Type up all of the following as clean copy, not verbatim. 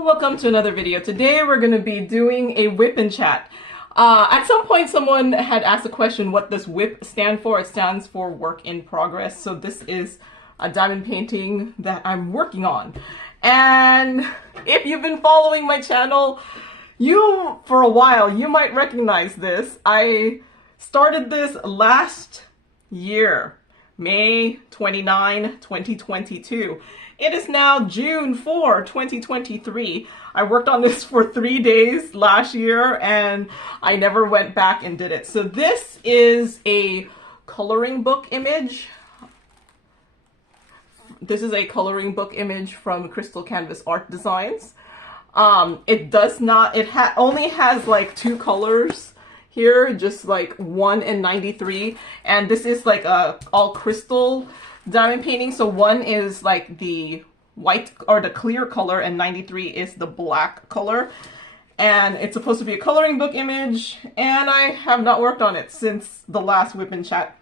Welcome to another video. Today we're going to be doing a WIP and chat. At some point someone had asked a question, what does WIP stand for? It stands for work in progress. So this is a diamond painting that I'm working on. And if you've been following my channel, for a while, you might recognize this. I started this last year, May 29, 2022. It is now June 4, 2023. I worked on this for 3 days last year and I never went back and did it. So this is a coloring book image. This is a coloring book image from Crystal Canvas Art Designs. It only has like 2 colors here, just like 1 and 93. And this is like a all crystal diamond painting. So 1 is like the white or the clear color and 93 is the black color. And it's supposed to be a coloring book image, and I have not worked on it since the last WIP and chat.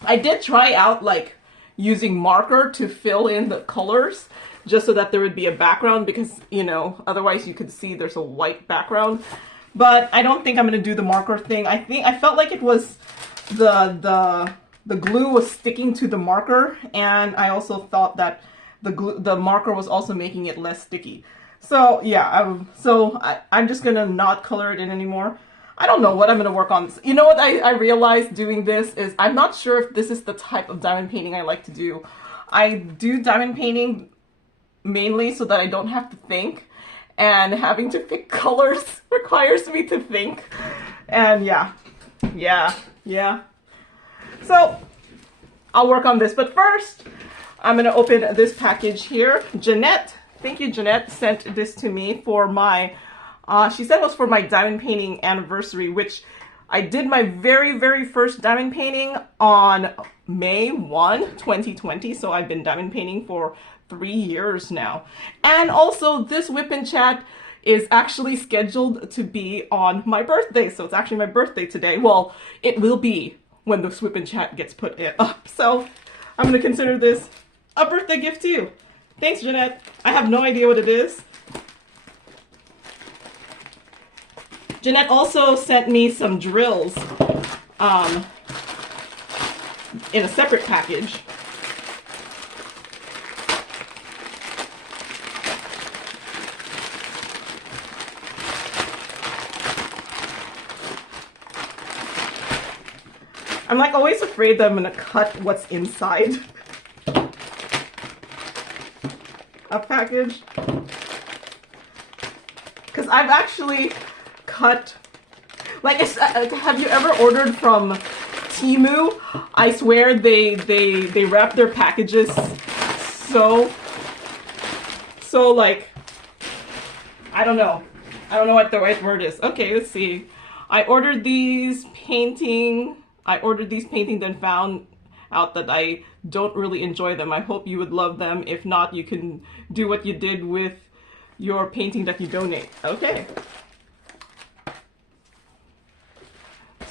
I did try out like using marker to fill in the colors just so that there would be a background, because otherwise you could see there's a white background. But I don't think I'm going to do the marker thing. I felt like it was the glue was sticking to the marker, and I also thought that the marker was also making it less sticky. So yeah, I'm just gonna not color it in anymore. I don't know what I'm gonna work on. You know what I realized doing this is I'm not sure if this is the type of diamond painting I like to do. I do diamond painting mainly so that I don't have to think, and having to pick colors requires me to think. And yeah. So I'll work on this, but first I'm gonna open this package here. Jeanette, thank you, Jeanette, sent this to me for my, she said it was for my diamond painting anniversary, which I did my very first diamond painting on May 1, 2020. So I've been diamond painting for 3 years now. And also this WIP and chat is actually scheduled to be on my birthday. So it's actually my birthday today. Well, it will be when the WIP and chat gets put up. So I'm going to consider this a birthday gift too. Thanks, Jeanette. I have no idea what it is. Jeanette also sent me some drills in a separate package. I'm like always afraid that I'm gonna cut what's inside a package, because I've actually cut, like, have you ever ordered from Temu? I swear they wrap their packages so like, I don't know what the right word is. Okay, let's see. I ordered these painting, then found out that I don't really enjoy them. I hope you would love them. If not, you can do what you did with your painting that you donate. Okay.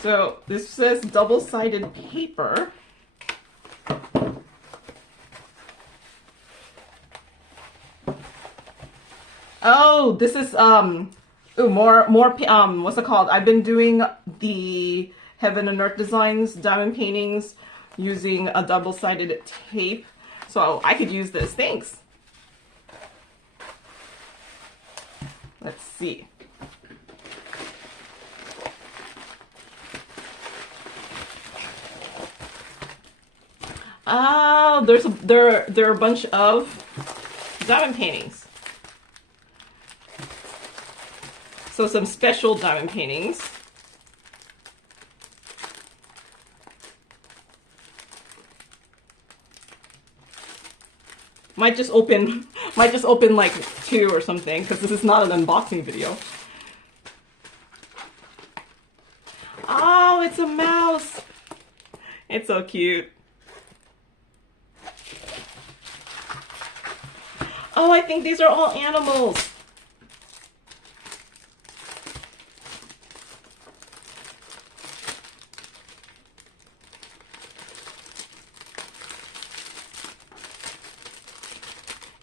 So this says double-sided paper. Oh, this is more what's it called? I've been doing the Heaven and Earth Designs diamond paintings using a double-sided tape, so I could use this. Thanks. Let's see. Oh, there are a bunch of diamond paintings. So some special diamond paintings. Might just open like 2 or something, because this is not an unboxing video. Oh, it's a mouse. It's so cute. Oh, I think these are all animals.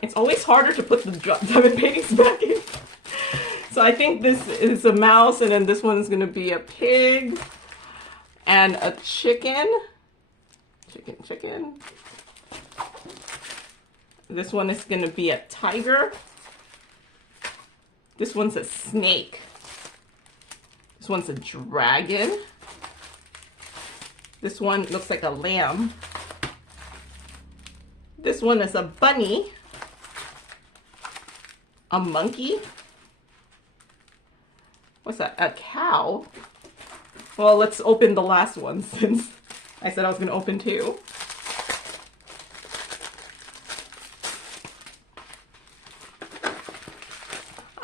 It's always harder to put the diamond paintings back in. So I think this is a mouse, and then this one is going to be a pig and a chicken. Chicken. This one is going to be a tiger. This one's a snake. This one's a dragon. This one looks like a lamb. This one is a bunny. A monkey. What's that? A cow? Well, let's open the last one since I said I was going to open two.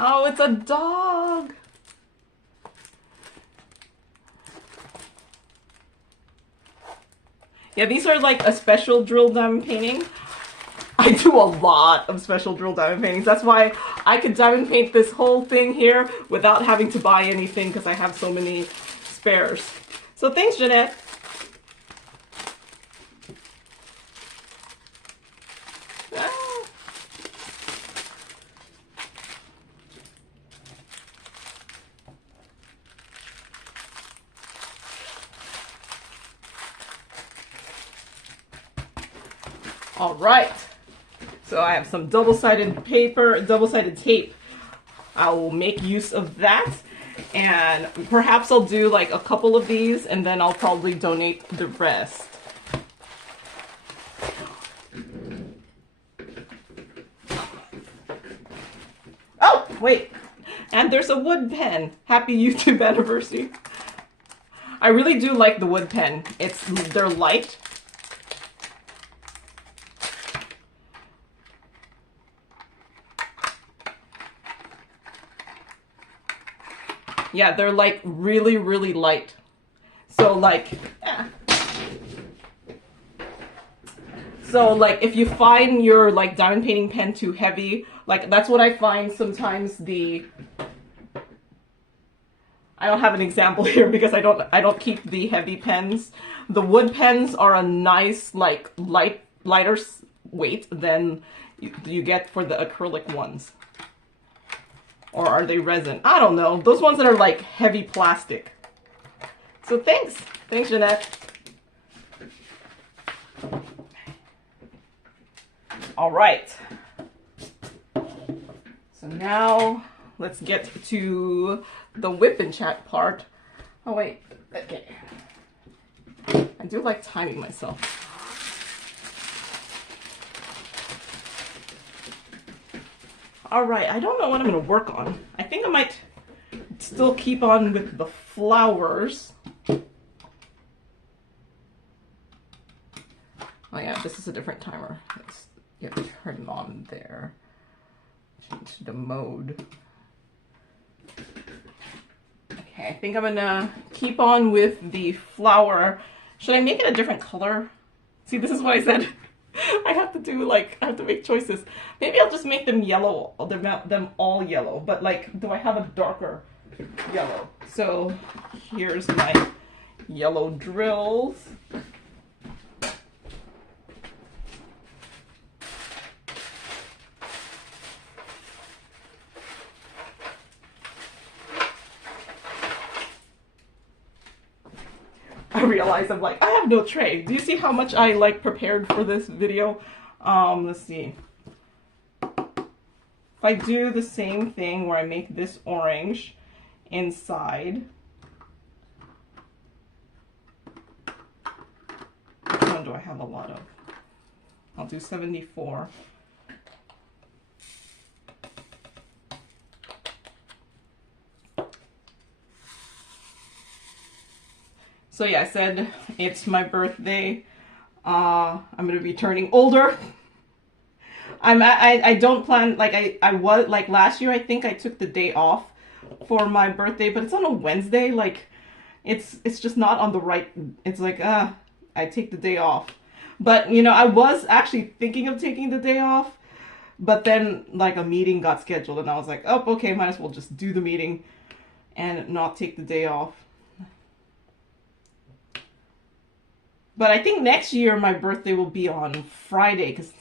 Oh, it's a dog. Yeah, these are like a special drill diamond painting. I do a lot of special drill diamond paintings. That's why I could diamond paint this whole thing here without having to buy anything because I have so many spares. So thanks, Jeanette. All right, so I have some double-sided paper, double-sided tape. I will make use of that, and perhaps I'll do like a couple of these, and then I'll probably donate the rest. Oh, wait, and there's a wood pen. Happy YouTube anniversary. I really do like the wood pen. They're light. Yeah, they're like really, really light. So like, yeah. So like if you find your like diamond painting pen too heavy, like that's what I find sometimes I don't have an example here because I don't keep the heavy pens. The wood pens are a nice like lighter weight than you get for the acrylic ones. Or are they resin? I don't know. Those ones that are like heavy plastic. So thanks. Thanks, Jeanette. All right. So now let's get to the WIP and chat part. Oh, wait. Okay. I do like timing myself. All right, I don't know what I'm gonna work on. I think I might still keep on with the flowers. Oh yeah, this is a different timer. You have to turn it on there. Change the mode. Okay, I think I'm gonna keep on with the flower. Should I make it a different color? See, this is what I said. I have to make choices. Maybe I'll just make them yellow, them all yellow, but like, do I have a darker yellow? So here's my yellow drills. I realize I'm like, I have no tray. Do you see how much I like prepared for this video? Let's see. If I do the same thing where I make this orange inside. Which one do I have a lot of? I'll do 74. So yeah, I said it's my birthday. I'm gonna be turning older. I don't plan, like I was like last year. I think I took the day off for my birthday, but it's on a Wednesday. Like it's just not on the right. It's like I take the day off. But you know, I was actually thinking of taking the day off, but then like a meeting got scheduled, and I was like, oh, okay, might as well just do the meeting and not take the day off. But I think next year my birthday will be on Friday, because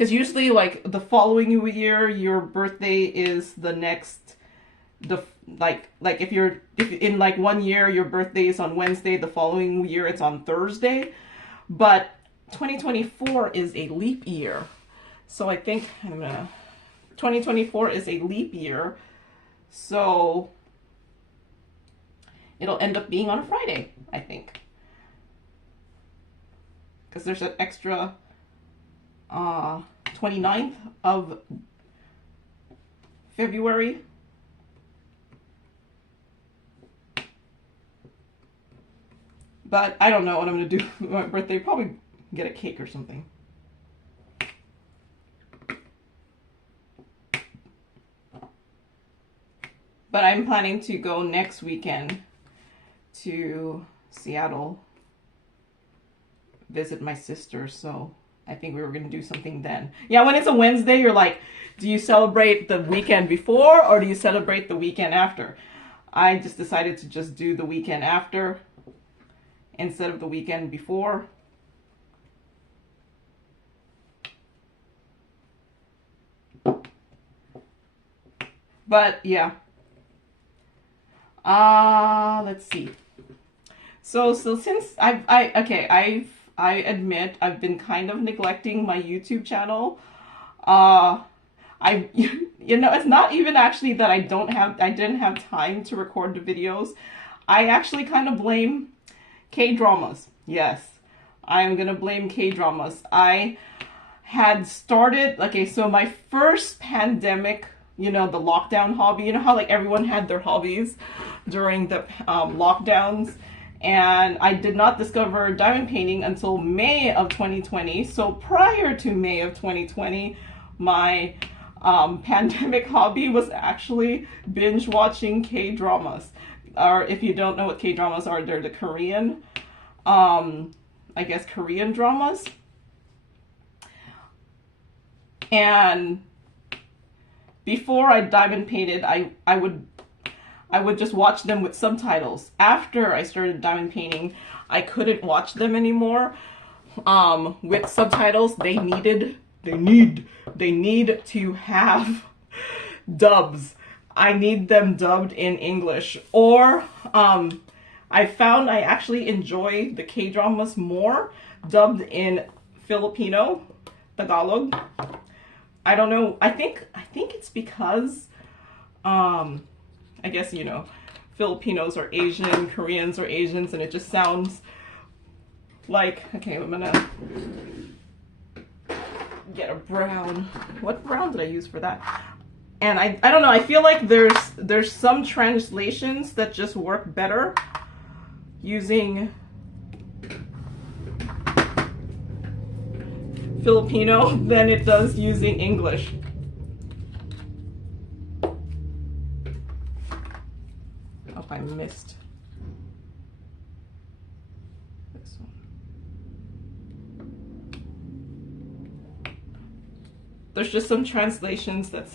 because usually like the following year your birthday is the next, the like if in like 1 year your birthday is on Wednesday, the following year it's on Thursday. But 2024 is a leap year, so I think 2024 is a leap year, so it'll end up being on a Friday, I think, because there's an extra 29th of February. But I don't know what I'm going to do for my birthday. Probably get a cake or something. But I'm planning to go next weekend to Seattle, visit my sister, so I think we were going to do something then. Yeah, when it's a Wednesday, you're like, do you celebrate the weekend before or do you celebrate the weekend after? I just decided to just do the weekend after instead of the weekend before. But yeah. Let's see. So since I admit I've been kind of neglecting my YouTube channel. It's not even actually that I didn't have time to record the videos. I actually kind of blame K-dramas. Yes, I'm gonna blame K-dramas. I had started, okay, so my first pandemic, the lockdown hobby, how like everyone had their hobbies during the lockdowns, and I did not discover diamond painting until May of 2020. So prior to May of 2020, my pandemic hobby was actually binge watching K-dramas. Or if you don't know what K-dramas are, they're the Korean, I guess Korean dramas. And before I diamond painted, I would just watch them with subtitles. After I started diamond painting, I couldn't watch them anymore with subtitles. They need to have dubs. I need them dubbed in English. Or I found I actually enjoy the K-dramas more dubbed in Filipino, Tagalog. I don't know. I think it's because I guess, Filipinos are Asian, Koreans are Asians, and it just sounds like, okay, I'm gonna get a brown. What brown did I use for that? And I don't know, I feel like there's some translations that just work better using Filipino than it does using English. Oh, I missed this one. There's just some translations that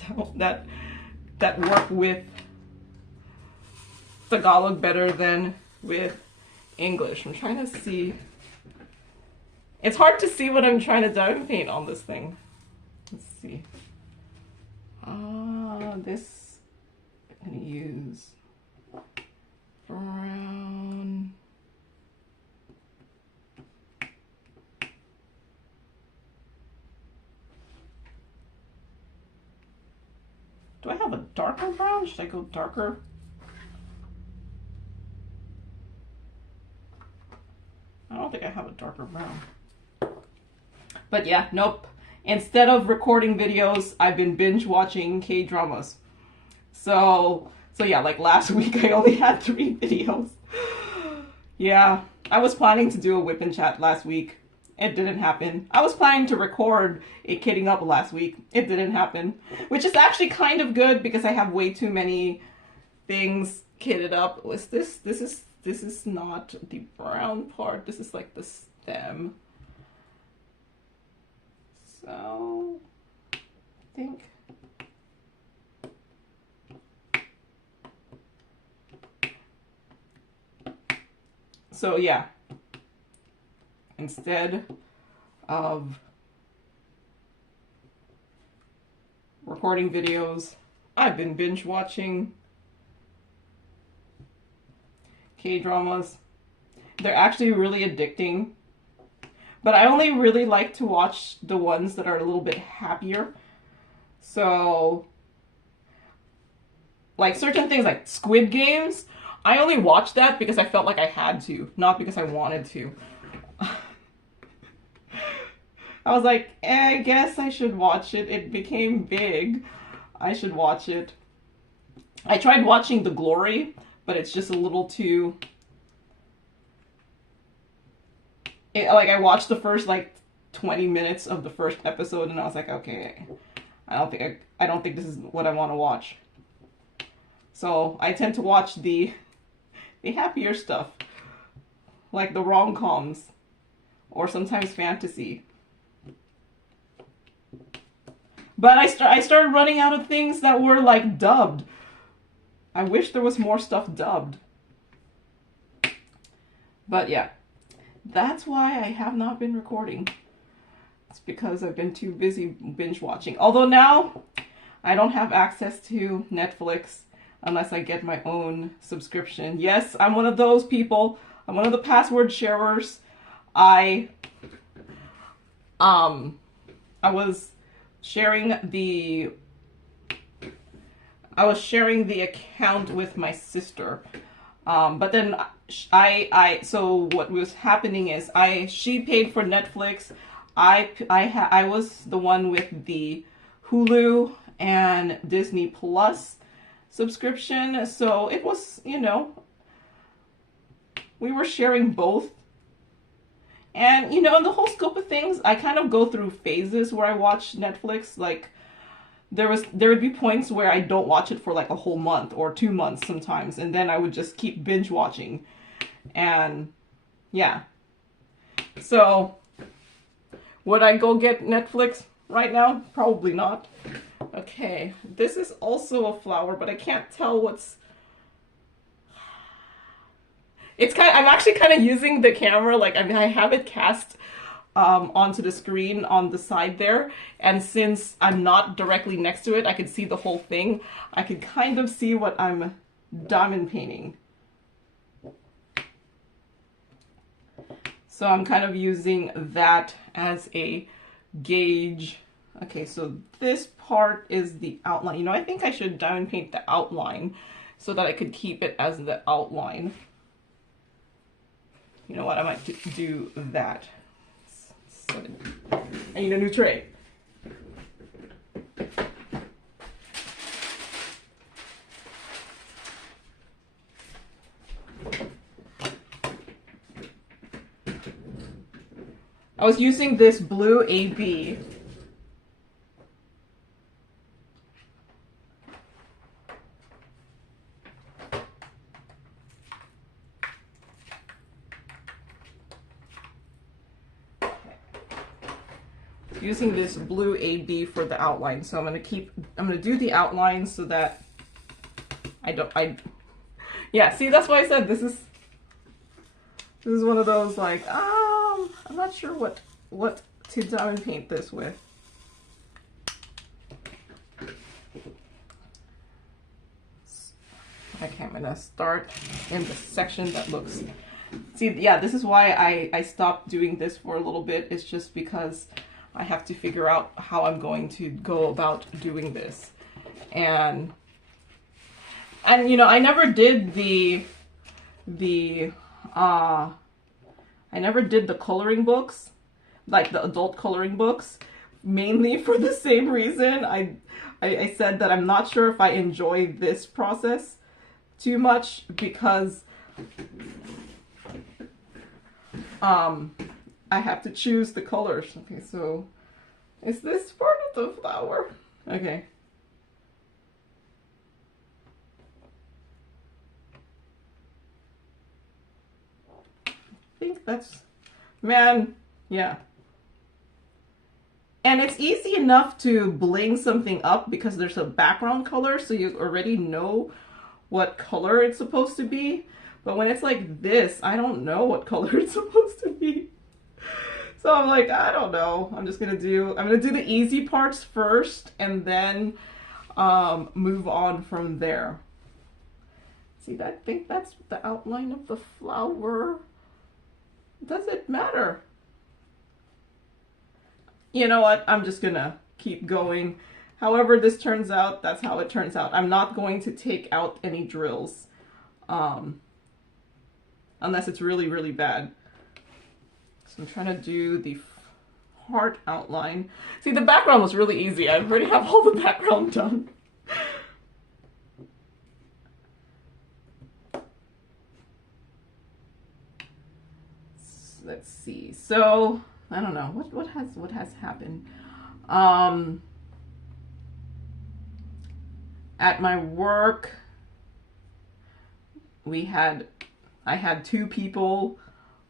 work with Tagalog better than with English. I'm trying to see. It's hard to see what I'm trying to diamond paint on this thing. Let's see. This I'm gonna use brown. Do I have a darker brown? Should I go darker? I don't think I have a darker brown. But yeah, nope. Instead of recording videos, I've been binge watching K-dramas. So yeah, like last week I only had 3 videos. Yeah, I was planning to do a whip and chat last week. It didn't happen. I was planning to record a kitting up last week. It didn't happen. Which is actually kind of good because I have way too many things kitted up. This is not the brown part. This is like the stem. So I think so yeah. Instead of recording videos. I've been binge watching K-dramas. They're actually really addicting. But I only really like to watch the ones that are a little bit happier. So, like certain things like Squid Games, I only watched that because I felt like I had to, not because I wanted to. I was like, I guess I should watch it. It became big. I should watch it. I tried watching The Glory, but it's just a little too... I watched the first, 20 minutes of the first episode, and I was like, okay, I don't think this is what I want to watch. So, I tend to watch the happier stuff, like the rom-coms, or sometimes fantasy. But I started running out of things that were dubbed. I wish there was more stuff dubbed. But yeah, that's why I have not been recording. It's because I've been too busy binge watching. Although now I don't have access to Netflix unless I get my own subscription. Yes, I'm one of those people. I'm one of the password sharers. I was sharing the account with my sister, but then so what was happening is she paid for Netflix. I was the one with the Hulu and Disney Plus subscription, so it was, we were sharing both. And, in the whole scope of things, I kind of go through phases where I watch Netflix. There would be points where I don't watch it for a whole month or 2 months sometimes, and then I would just keep binge watching. And yeah. So, would I go get Netflix right now? Probably not. Okay, this is also a flower, but I can't tell what's... I'm actually kind of using the camera, I have it cast onto the screen on the side there, and since I'm not directly next to it, I can see the whole thing. I can kind of see what I'm diamond painting. So I'm kind of using that as a gauge. Okay, so this part is the outline. I think I should diamond paint the outline so that I could keep it as the outline. You know what, I might do that. I need a new tray. I was using this blue AB. Using this blue AB for the outline. So I'm gonna do the outline so that yeah, see, that's why I said this is one of those I'm not sure what to diamond paint this with. Okay, I'm gonna start in the section that looks, see, yeah, this is why I stopped doing this for a little bit. It's just because I have to figure out how I'm going to go about doing this. And I never did I never did the coloring books, the adult coloring books, mainly for the same reason. I said that I'm not sure if I enjoy this process too much because I have to choose the colors. Okay, so is this part of the flower? Okay. I think that's, man, yeah. And it's easy enough to bling something up because there's a background color, so you already know what color it's supposed to be. But when it's like this, I don't know what color it's supposed to be. So I'm like, I don't know. I'm gonna do the easy parts first and then move on from there. See, I think that's the outline of the flower. Does it matter? You know what? I'm just gonna keep going. However this turns out, that's how it turns out. I'm not going to take out any drills. Unless it's really, really bad. So I'm trying to do the heart outline. See, the background was really easy. I already have all the background done. Let's see. So I don't know what has happened. At my work, I had 2 people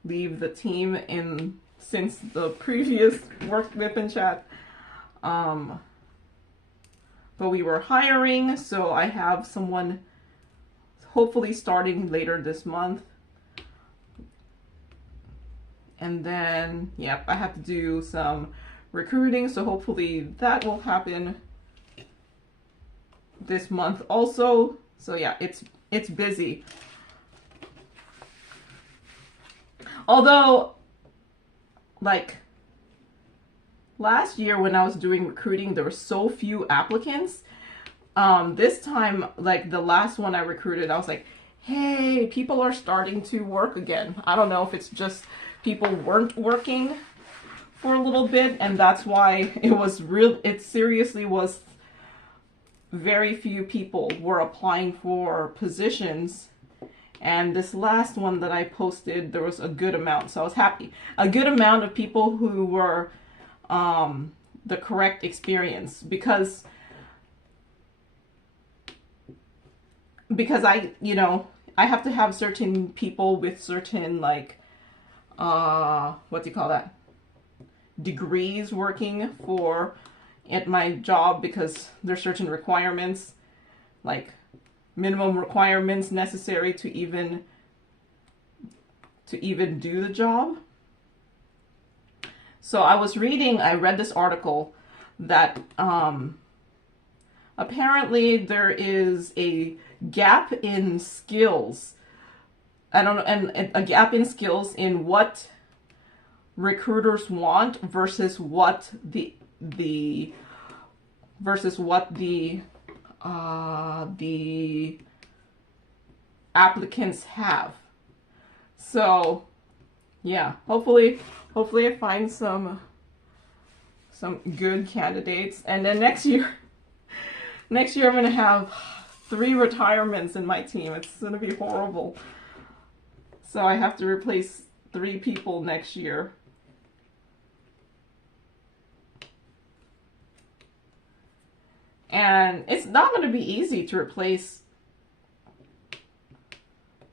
leave the team since the previous work WIP and chat. But we were hiring, so I have someone hopefully starting later this month. And then, yep, I have to do some recruiting, so hopefully that will happen this month also. So yeah, it's busy. Although, like, last year when I was doing recruiting, there were so few applicants. This time, like the last one I recruited, I was like, hey, people are starting to work again. I don't know if it's just people weren't working for a little bit, and that's why it seriously was very few people were applying for positions. And this last one that I posted, there was a good amount, so I was happy. A good amount of people who were the correct experience, because I, you know, I have to have certain people with certain, like, what do you call that? Degrees working at my job, because there's certain requirements, like minimum requirements necessary to even do the job. So I read this article that apparently there is a gap in skills. I don't know, and a gap in skills in what recruiters want versus what the applicants have. So yeah, hopefully I find some good candidates, and then next year I'm gonna have 3 retirements in my team. It's gonna be horrible. So I have to replace 3 people next year. And it's not going to be easy to replace,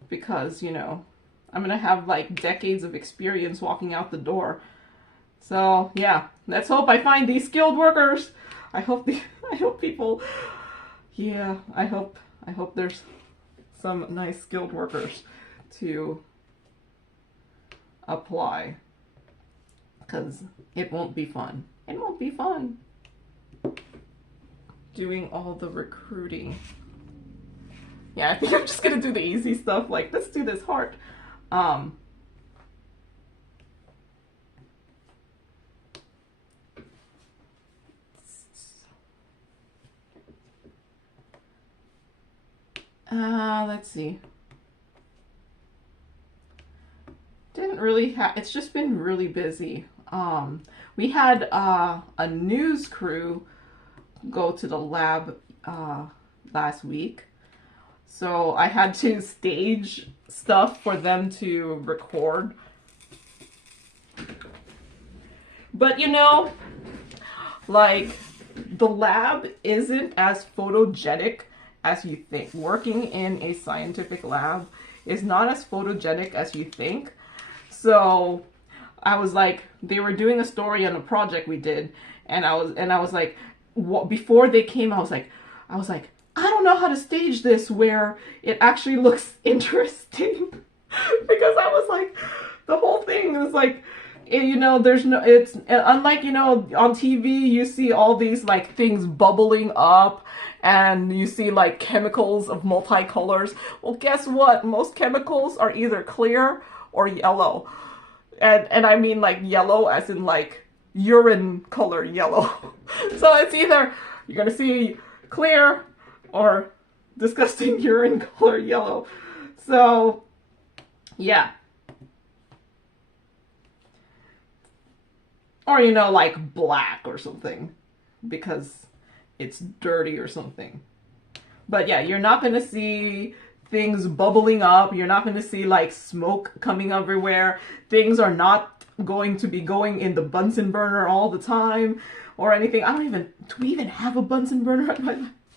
because, you know, I'm going to have like decades of experience walking out the door. So yeah, let's hope I find these skilled workers. I hope people, yeah, I hope there's some nice skilled workers to apply, because it won't be fun. It won't be fun doing all the recruiting. Yeah, I think I'm just gonna do the easy stuff, like, let's do this heart. Let's see. Didn't really have, it's just been really busy. We had a news crew go to the lab last week, so I had to stage stuff for them to record. But you know, like, the lab isn't as photogenic as you think. Working in a scientific lab is not as photogenic as you think. So I was like, they were doing a story on a project we did, and I was like, before they came, I was like, I don't know how to stage this where it actually looks interesting. Because I was like, the whole thing was like, you know, there's no, it's unlike, you know, on TV, you see all these like things bubbling up and you see like chemicals of multicolors. Well, guess what? Most chemicals are either clear or yellow. And I mean like yellow as in like urine color yellow. So it's either you're gonna see clear or disgusting urine color yellow. So yeah. Or, you know, like black or something because it's dirty or something. But yeah, you're not going to see things bubbling up. You're not going to see like smoke coming everywhere. Things are not going to be going in the Bunsen burner all the time or anything. Do we even have a Bunsen burner at my,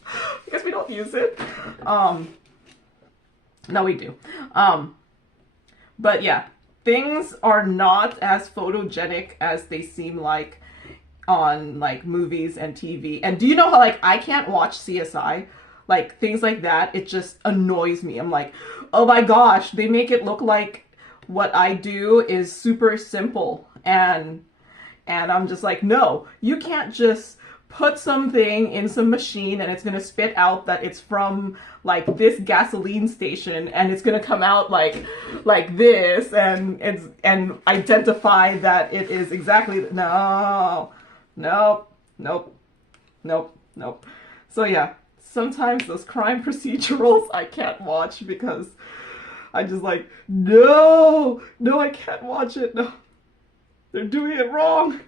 I guess we don't use it. No, we do. But yeah. Things are not as photogenic as they seem like on like movies and TV. And do you know how like I can't watch CSI? Like things like that, it just annoys me. I'm like, oh my gosh, they make it look like what I do is super simple. And I'm just like, no, you can't just put something in some machine and it's gonna spit out that it's from like this gasoline station and it's gonna come out like this and identify that it is exactly no. So yeah, sometimes those crime procedurals I can't watch because I just like no I can't watch it. No, they're doing it wrong.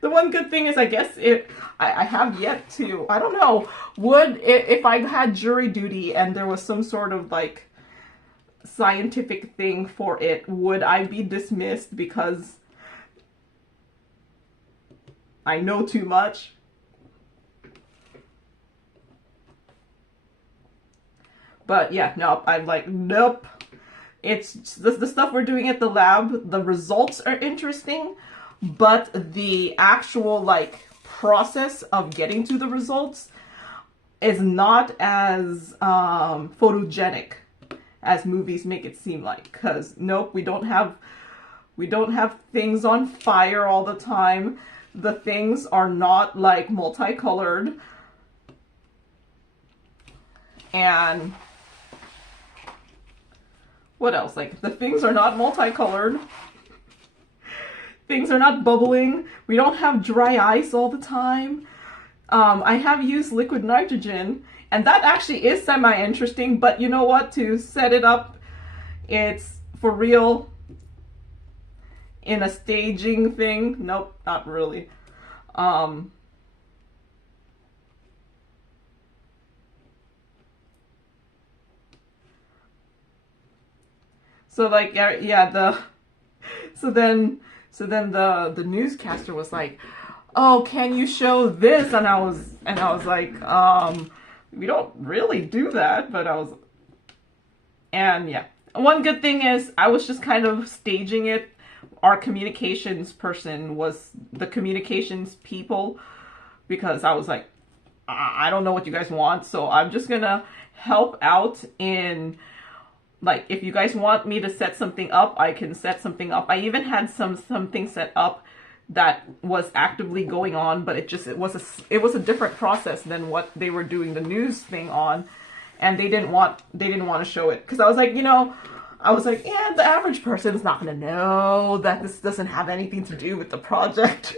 The one good thing is, I guess I have yet to, I don't know, if I had jury duty and there was some sort of like scientific thing for it, would I be dismissed because I know too much? But yeah, no, I'm like, nope. It's the stuff we're doing at the lab, the results are interesting, but the actual like process of getting to the results is not as photogenic as movies make it seem like. Because nope, we don't have things on fire all the time. The things are not like multicolored. And what else? Like the things are not multicolored. Things are not bubbling. We don't have dry ice all the time. I have used liquid nitrogen, and that actually is semi-interesting, but you know what? To set it up, it's for real in a staging thing. Nope, not really. So like, yeah, so then the newscaster was like, "Oh, can you show this?" And I was like, "We don't really do that," but and yeah. One good thing is I was just kind of staging it. Our communications person was the communications people because I was like, I don't know what you guys want, so I'm just gonna help out in. Like, if you guys want me to set something up, I can set something up. I even had something set up that was actively going on, but it was a different process than what they were doing the news thing on, and they didn't want to show it because I was like, yeah, the average person's not gonna know that this doesn't have anything to do with the project.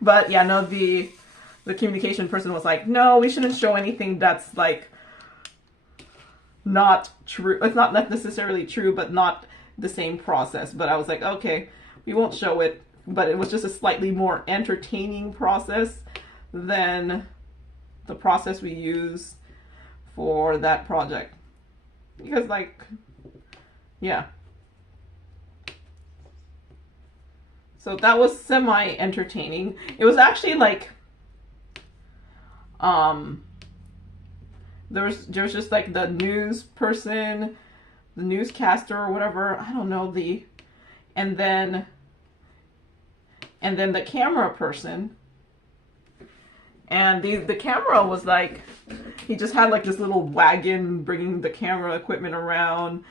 But yeah, no, the communication person was like, no, we shouldn't show anything that's like not true. It's not necessarily true, but not the same process. But I was like, okay, we won't show it. But it was just a slightly more entertaining process than the process we use for that project. Because like, yeah. So that was semi-entertaining. It was actually like, there was just like the news person, the newscaster or whatever, I don't know, and then the camera person. And the camera was like, he just had like this little wagon bringing the camera equipment around,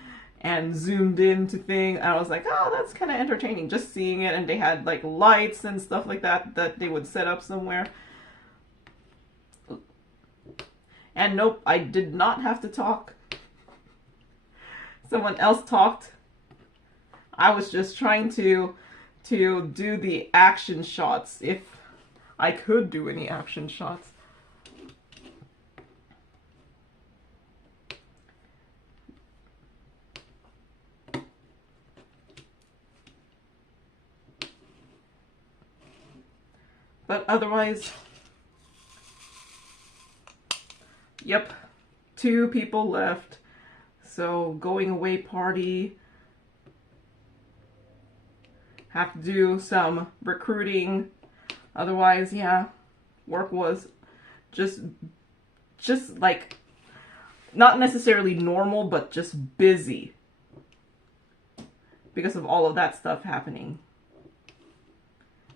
and zoomed into thing. I was like, oh, that's kind of entertaining just seeing it. And they had like lights and stuff like that that they would set up somewhere. And nope, I did not have to talk. Someone else talked. I was just trying to do the action shots, if I could do any action shots. But otherwise, yep, 2 people left. So going away party, have to do some recruiting. Otherwise, yeah, work was just like not necessarily normal, but just busy because of all of that stuff happening.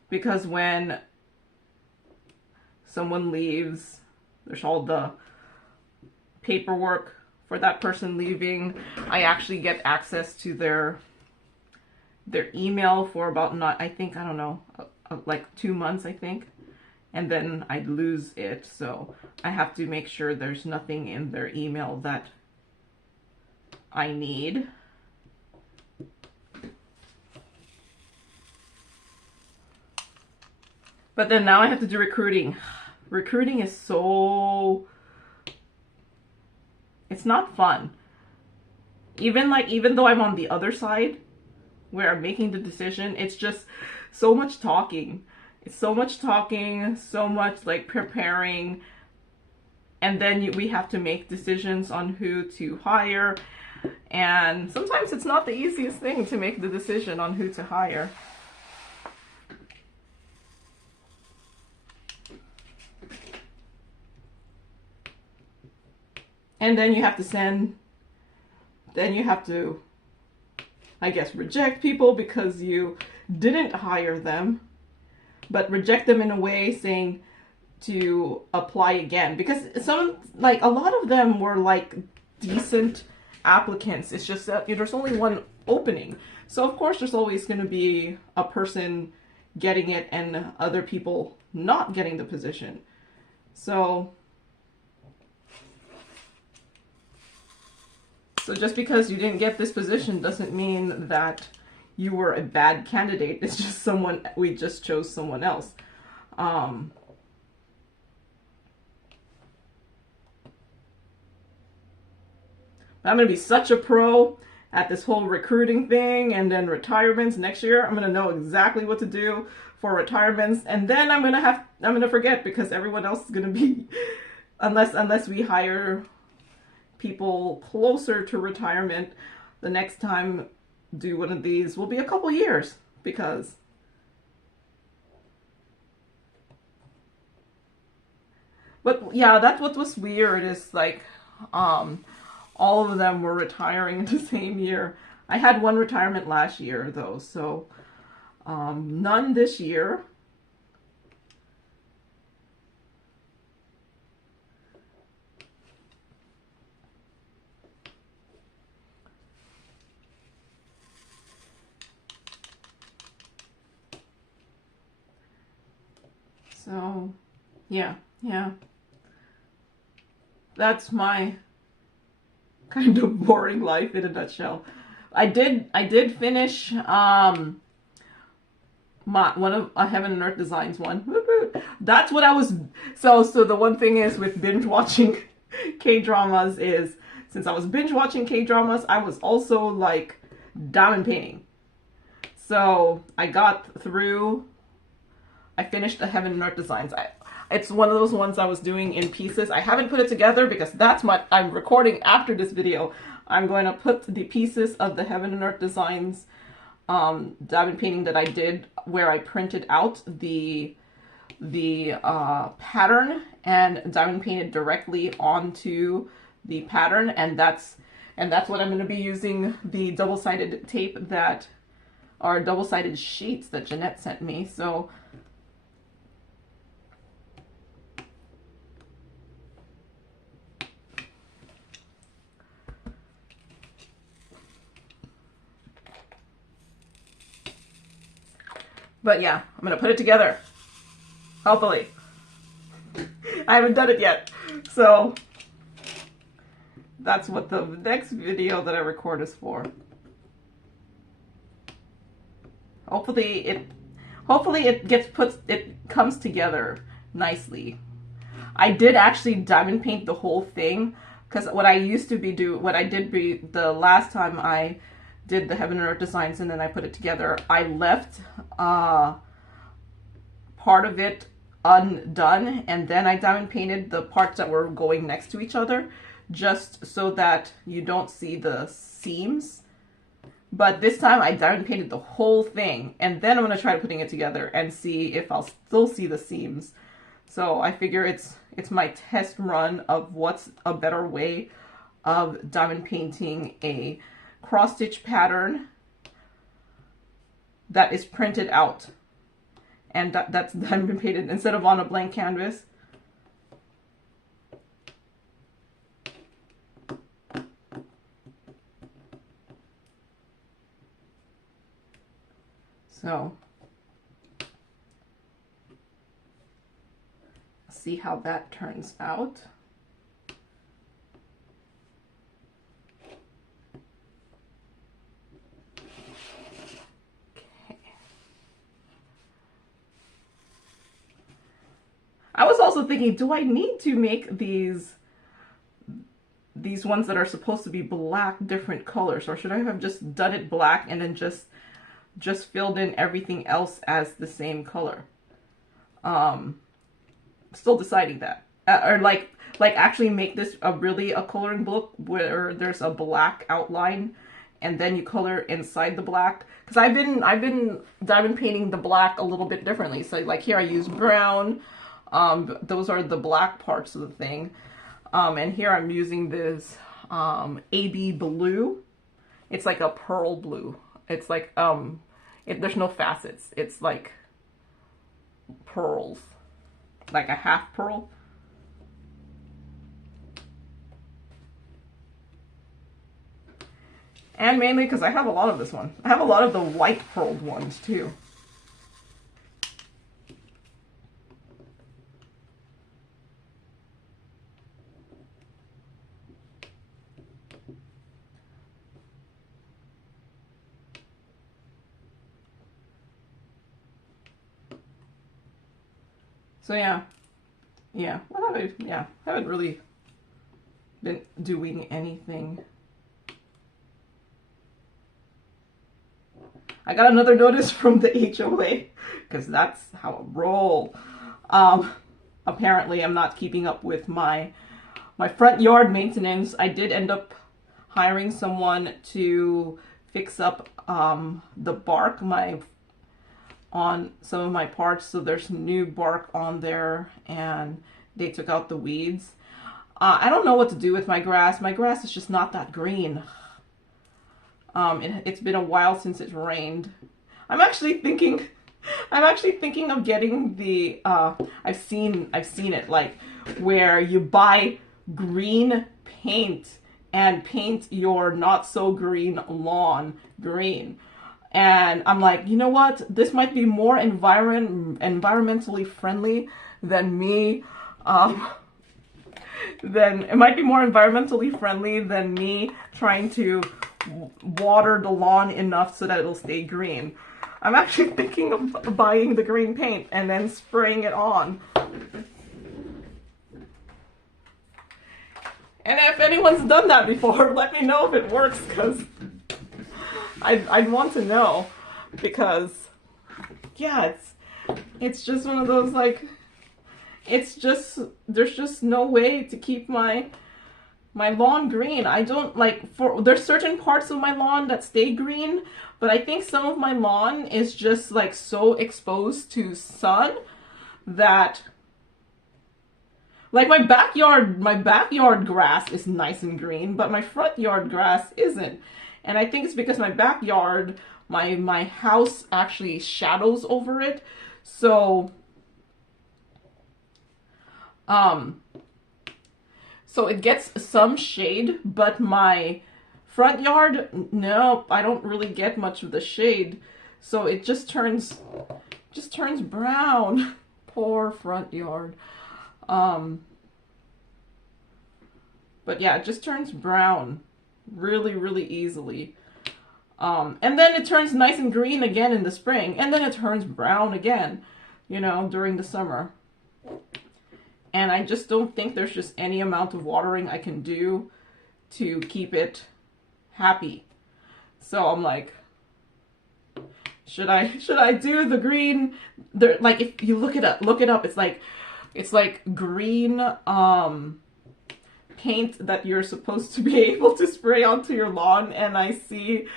Because when someone leaves, there's all the paperwork for that person leaving. I actually get access to their email for about, not, I think, I don't know, like 2 months, I think. And then I'd lose it. So I have to make sure there's nothing in their email that I need. But then now I have to do recruiting. Recruiting is so... it's not fun. Even though I'm on the other side, where I'm making the decision, it's just so much talking. It's so much talking, so much like preparing. And then we have to make decisions on who to hire. And sometimes it's not the easiest thing to make the decision on who to hire. And then you have to I guess, reject people because you didn't hire them, but reject them in a way saying to apply again. Because a lot of them were like decent applicants. It's just that there's only one opening. So of course there's always going to be a person getting it and other people not getting the position. So just because you didn't get this position doesn't mean that you were a bad candidate. It's just we just chose someone else. I'm going to be such a pro at this whole recruiting thing, and then retirements next year. I'm going to know exactly what to do for retirements, and then I'm going to forget, because everyone else is going to be, unless we hire people closer to retirement, the next time do one of these will be a couple years, because but yeah, that's what was weird, is like all of them were retiring in the same year. I had one retirement last year though, so none this year. So, yeah. That's my kind of boring life in a nutshell. I did finish one of Heaven and Earth Designs one. That's what I was. So the one thing is with binge watching K-dramas is, since I was binge watching K-dramas, I was also like diamond painting. So I finished the Heaven and Earth Designs. It's one of those ones I was doing in pieces. I haven't put it together because I'm recording after this video. I'm going to put the pieces of the Heaven and Earth Designs diamond painting that I did, where I printed out the pattern and diamond painted directly onto the pattern, and that's what I'm going to be using the double-sided tape that are double-sided sheets that Jeanette sent me. So But yeah, I'm gonna put it together. Hopefully. I haven't done it yet. So that's what the next video that I record is for. Hopefully it comes together nicely. I did actually diamond paint the whole thing, because what I did the last time I did the Heaven and Earth designs and then I put it together, I left part of it undone, and then I diamond painted the parts that were going next to each other, just so that you don't see the seams. But this time I diamond painted the whole thing, and then I'm going to try putting it together and see if I'll still see the seams. So I figure it's my test run of what's a better way of diamond painting a cross stitch pattern that is printed out, and that's diamond painted instead of on a blank canvas. So see how that turns out. Okay. I was also thinking, do I need to make these ones that are supposed to be black different colors, or should I have just done it black and then just filled in everything else as the same color? Still deciding that. Or like actually make this a coloring book where there's a black outline and then you color inside the black. Because I've been diamond painting the black a little bit differently. So like here I use brown. Those are the black parts of the thing. And here I'm using this AB blue. It's like a pearl blue. It's like there's no facets. It's like pearls, like a half pearl. And mainly because I have a lot of this one. I have a lot of the white pearled ones too. So yeah, I haven't really been doing anything. I got another notice from the HOA, because that's how I roll. Apparently I'm not keeping up with my front yard maintenance. I did end up hiring someone to fix up the bark on some of my parts, so there's new bark on there, and they took out the weeds. I don't know what to do with my grass. My grass is just not that green. It's been a while since it's rained. I'm actually thinking of getting the I've seen it, like where you buy green paint and paint your not so green lawn green. And I'm like, you know what? This might be more environmentally friendly than me. It might be more environmentally friendly than me trying to water the lawn enough so that it'll stay green. I'm actually thinking of buying the green paint and then spraying it on. And if anyone's done that before, let me know if it works, because I'd want to know, because yeah, it's just one of those, like, there's just no way to keep my lawn green. I don't there's certain parts of my lawn that stay green, but I think some of my lawn is just like so exposed to sun that, like, my backyard grass is nice and green, but my front yard grass isn't. And I think it's because my backyard, my house actually shadows over it. So so it gets some shade, but my front yard, no, I don't really get much of the shade. So it just turns just turns brown. Poor front yard. But yeah, it just turns brown really, really easily. And then it turns nice and green again in the spring, and then it turns brown again, you know, during the summer. And I just don't think there's just any amount of watering I can do to keep it happy. So I'm like, should I do the green? Like, if you look it up, it's like green paint that you're supposed to be able to spray onto your lawn, and I see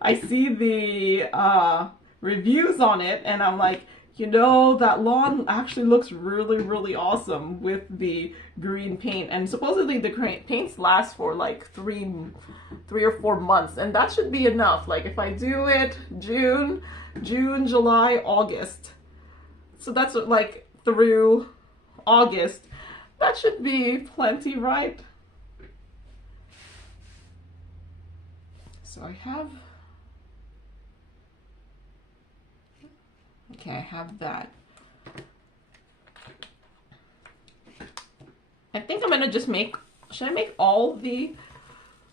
the reviews on it, and I'm like, you know, that lawn actually looks really, really awesome with the green paint. And supposedly the paints last for like three or 4 months, and that should be enough. Like, if I do it June, July, August, so that's like through August, that should be plenty, right? So I have, okay, I have that. I think I'm gonna just should I make all the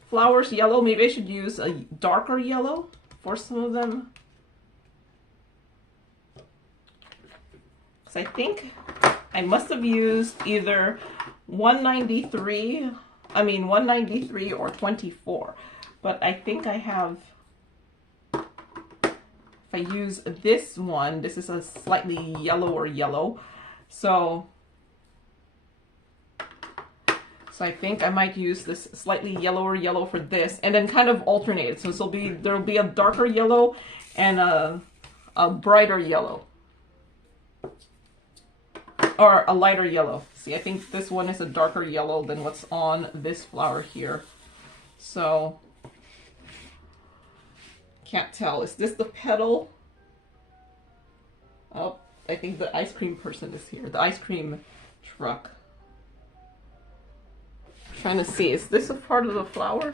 flowers yellow? Maybe I should use a darker yellow for some of them. So I think I must have used either 193 or 24. But I think I have, if I use this one, this is a slightly yellower yellow. So I think I might use this slightly yellower yellow for this, and then kind of alternate it. So there'll be a darker yellow and a brighter yellow. Or a lighter yellow. See, I think this one is a darker yellow than what's on this flower here. So, can't tell. Is this the petal? Oh, I think the ice cream person is here. The ice cream truck. I'm trying to see, is this a part of the flower?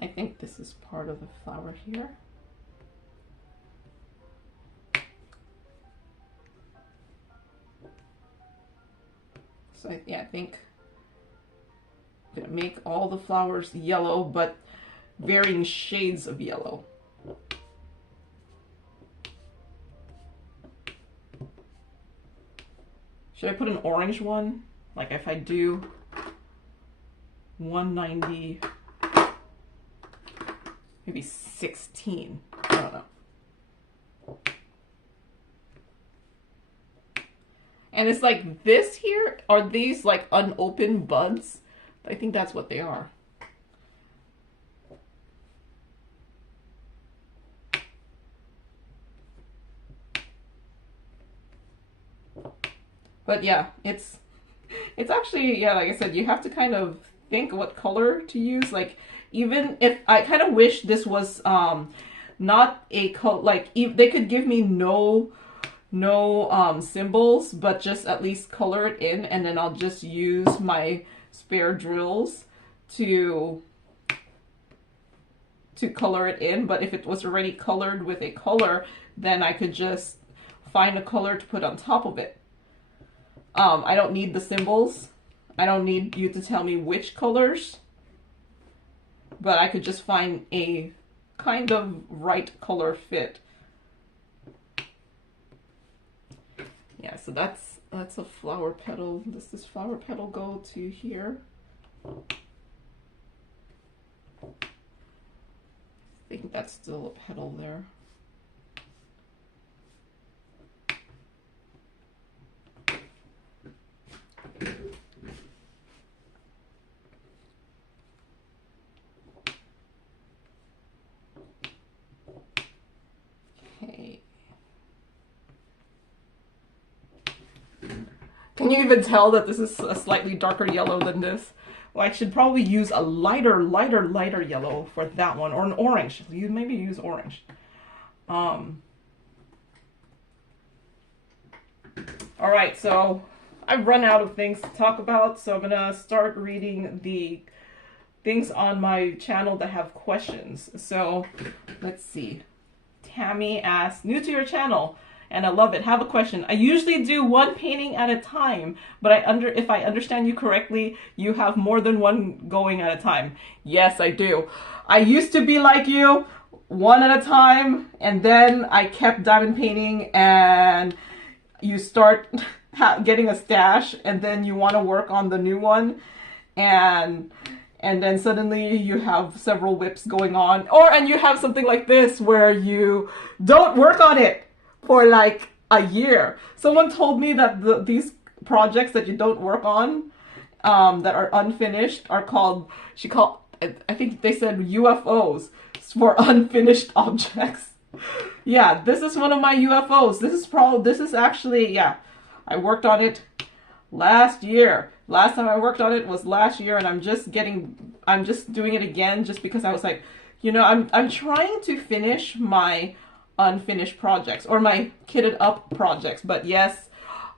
I think this is part of the flower here. So I think I'm gonna make all the flowers yellow, but varying shades of yellow. Should I put an orange one? Like, if I do 190, maybe 16, I don't know. And it's like, this here, are these like unopened buds? I think that's what they are. But yeah, it's actually, yeah, like I said, you have to kind of think what color to use. Like, even if I kind of wish this was not a color, like, they could give me no symbols, but just at least color it in, and then I'll just use my spare drills to color it in. But if it was already colored with a color, then I could just find a color to put on top of it. I don't need the symbols. I don't need you to tell me which colors, but I could just find a kind of right color fit. Yeah, so that's a flower petal. Does this flower petal go to here? I think that's still a petal there. Okay. Can you even tell that this is a slightly darker yellow than this? Well, I should probably use a lighter yellow for that one, or an orange. You maybe use orange. All right, so I've run out of things to talk about, so I'm gonna start reading the things on my channel that have questions. So let's see. Tammy asks, new to your channel, and I love it. Have a question. I usually do one painting at a time, but if I understand you correctly, you have more than one going at a time. Yes, I do. I used to be like you, one at a time, and then I kept diamond painting, and you start getting a stash, and then you want to work on the new one, and then suddenly you have several WIPs going on, and you have something like this where you don't work on it for like a year. Someone told me that these projects that you don't work on, that are unfinished, are called, I think they said UFOs, for unfinished objects. Yeah, this is one of my UFOs. This is actually, yeah, I worked on it last year. Last time I worked on it was last year, and I'm just doing it again just because I was like, you know, I'm trying to finish my unfinished projects, or my kitted up projects. But yes,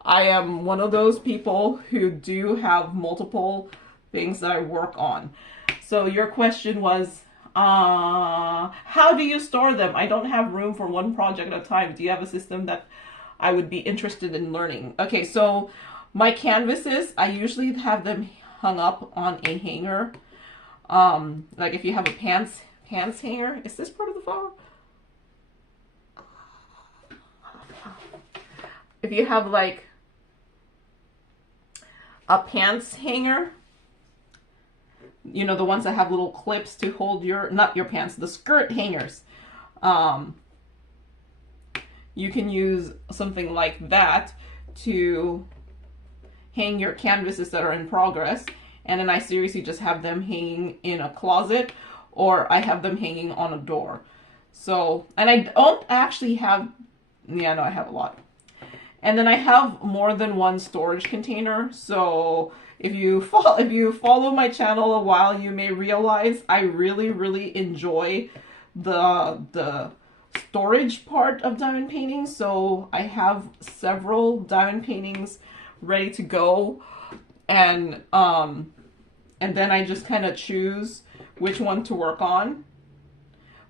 I am one of those people who do have multiple things that I work on. So your question was, how do you store them? I don't have room for one project at a time. Do you have a system that I would be interested in learning? Okay, so my canvases, I usually have them hung up on a hanger. Like if you have a pants hanger. Is this part of the flower? If you have like a pants hanger, you know, the ones that have little clips to hold not your pants, the skirt hangers. You can use something like that to hang your canvases that are in progress. And then I seriously just have them hanging in a closet, or I have them hanging on a door. So, and I don't actually have, yeah, no, I have a lot. And then I have more than one storage container. So if you follow my channel a while, you may realize I really enjoy the storage part of diamond painting. So I have several diamond paintings ready to go, and then I just kind of choose which one to work on.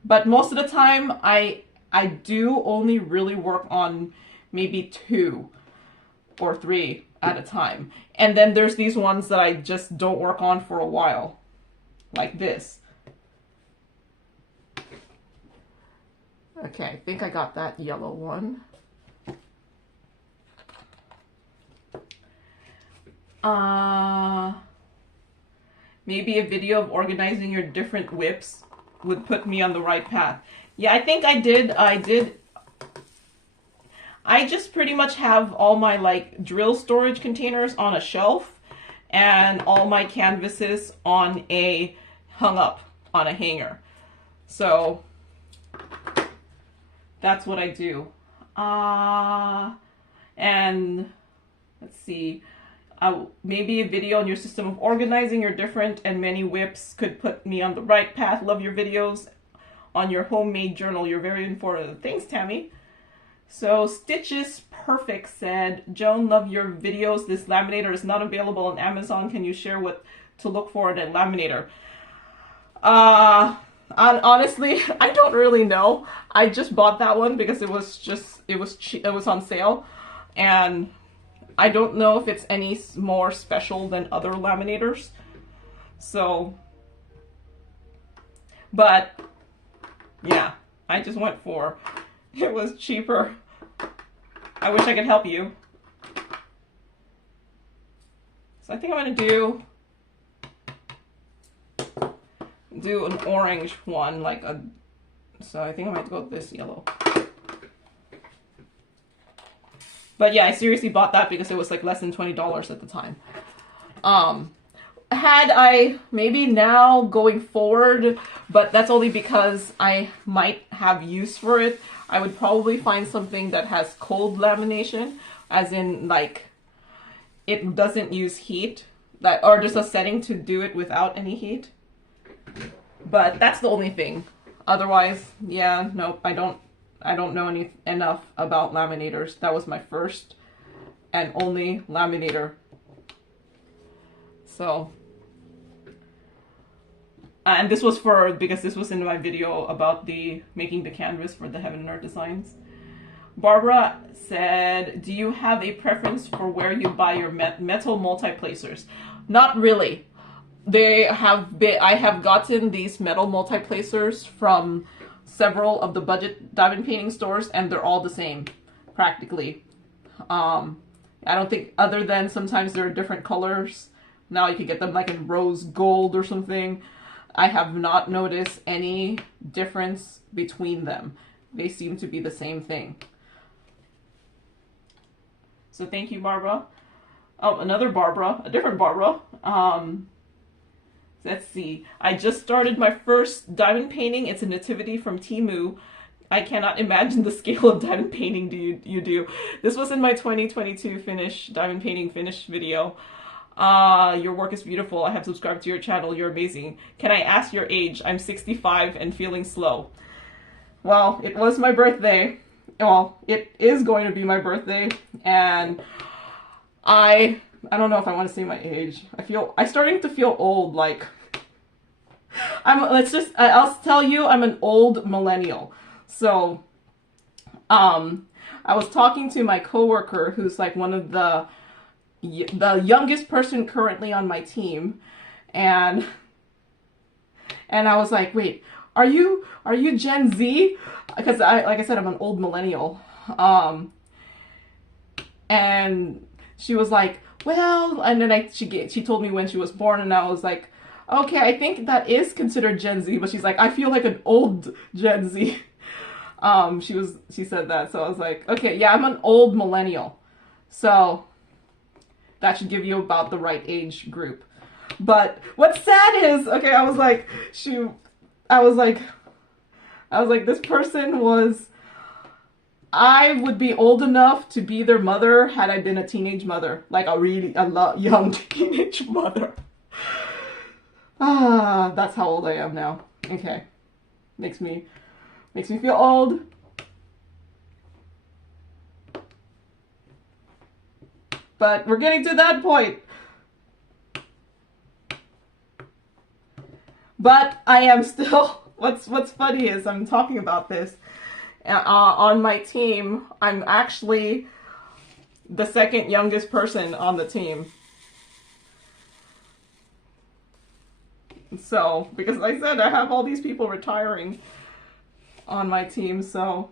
But most of the time I do only really work on maybe 2 or 3 at a time. And then there's these ones that I just don't work on for a while, like this. Okay, I think I got that yellow one. Maybe a video of organizing your different WIPs would put me on the right path. Yeah, I think I did. I just pretty much have all my like drill storage containers on a shelf, and all my canvases hung up on a hanger. So that's what I do. And let's see. Maybe a video on your system of organizing your different and many WIPs could put me on the right path. Love your videos on your homemade journal. You're very informative. Thanks, Tammy. So Stitches Perfect said, Joan, love your videos. This laminator is not available on Amazon. Can you share what to look for in a laminator? Honestly, I don't really know. I just bought that one because it was on sale, and I don't know if it's any more special than other laminators. So, but yeah, I just went for, it was cheaper. I wish I could help you. So I think I'm gonna do an orange one, so I think I might go with this yellow. But yeah, I seriously bought that because it was like less than $20 at the time. Had I maybe now going forward, but that's only because I might have use for it, I would probably find something that has cold lamination, as in like it doesn't use heat, or just a setting to do it without any heat. But that's the only thing. Otherwise, yeah, nope, I don't know enough about laminators. That was my first and only laminator. So, And this was for, because this was in my video about the making the canvas for the Heaven and Earth designs. Barbara said, do you have a preference for where you buy your metal multi-placers? Not really. I have gotten these metal multi-placers from several of the budget diamond painting stores, and they're all the same, practically. I don't think, other than sometimes there are different colors. Now you can get them like in rose gold or something. I have not noticed any difference between them. They seem to be the same thing. So thank you, Barbara. Oh, another Barbara, a different Barbara. Let's see. I just started my first diamond painting. It's a nativity from Temu. I cannot imagine the scale of diamond painting you do. This was in my 2022 diamond painting finish video. Your work is beautiful. I have subscribed to your channel. You're amazing. Can I ask your age? I'm 65 and feeling slow. Well, it was my birthday. Well, it is going to be my birthday, and I don't know if I want to say my age. I'm starting to feel old. Like, I'll tell you, I'm an old millennial. So, I was talking to my coworker, who's like one of the youngest person currently on my team, and I was like, wait, are you Gen Z? Because like I said, I'm an old millennial. And she was like, well, and then she told me when she was born, and I was like, okay, I think that is considered Gen Z, but she's like, I feel like an old Gen Z. She said that, so I was like, okay, yeah, I'm an old millennial. So that should give you about the right age group. But what's sad is, okay, I was like, this person I would be old enough to be their mother had I been a teenage mother, like a young teenage mother. That's how old I am now. Okay, makes me feel old. But we're getting to that point. But I am still, what's funny is I'm talking about this. On my team, I'm actually the second youngest person on the team. So, because like I said, I have all these people retiring on my team, so.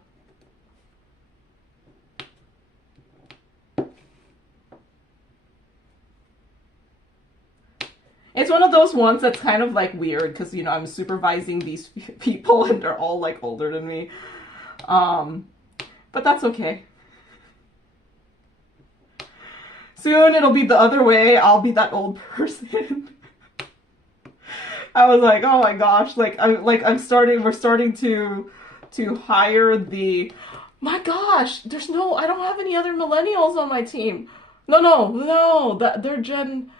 It's one of those ones that's kind of like weird because, you know, I'm supervising these people and they're all like older than me. But that's okay. Soon it'll be the other way. I'll be that old person. I was like, oh my gosh, we're starting to hire my gosh, I don't have any other millennials on my team. No, they're Gen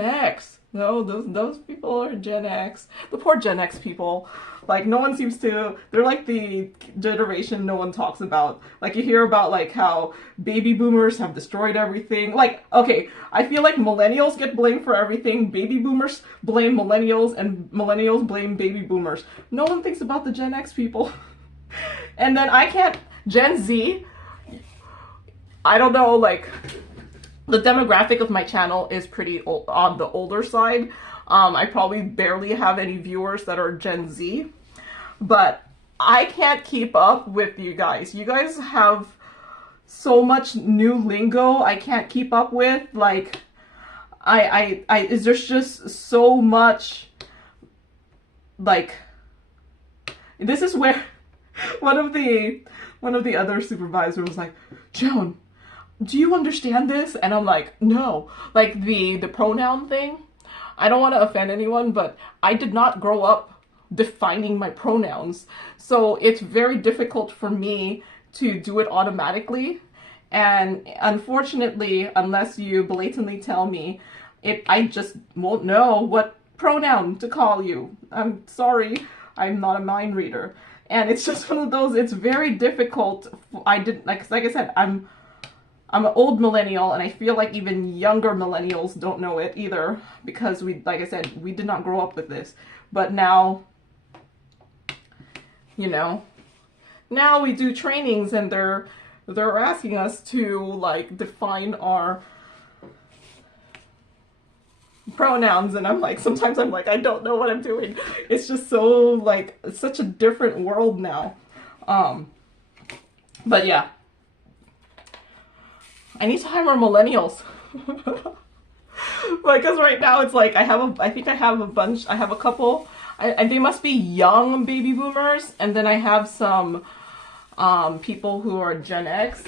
X. No, those people are Gen X. The poor Gen X people. Like, no one seems to, they're like the generation no one talks about. Like, you hear about like how baby boomers have destroyed everything. Like, okay, I feel like millennials get blamed for everything. Baby boomers blame millennials, and millennials blame baby boomers. No one thinks about the Gen X people. And then Gen Z, I don't know, like, the demographic of my channel is pretty old, on the older side. I probably barely have any viewers that are Gen Z, but I can't keep up with you guys. You guys have so much new lingo I can't keep up with. Like, there's just so much, like, this is where one of the other supervisors was like, Joan, do you understand this? And I'm like, no. Like, the pronoun thing, I don't want to offend anyone, but I did not grow up defining my pronouns. So it's very difficult for me to do it automatically. And unfortunately, unless you blatantly tell me, I just won't know what pronoun to call you. I'm sorry, I'm not a mind reader. And it's just one of those, it's very difficult. Like I said, I'm an old millennial, and I feel like even younger millennials don't know it either, because like I said, we did not grow up with this. But now, you know, now we do trainings and they're asking us to like define our pronouns, and I'm like, sometimes I'm like, I don't know what I'm doing. It's just so like, it's such a different world now. But yeah, I need to hire more millennials. Like, cause right now it's like, I think I have a bunch, I have a couple, they must be young baby boomers, and then I have some people who are Gen X,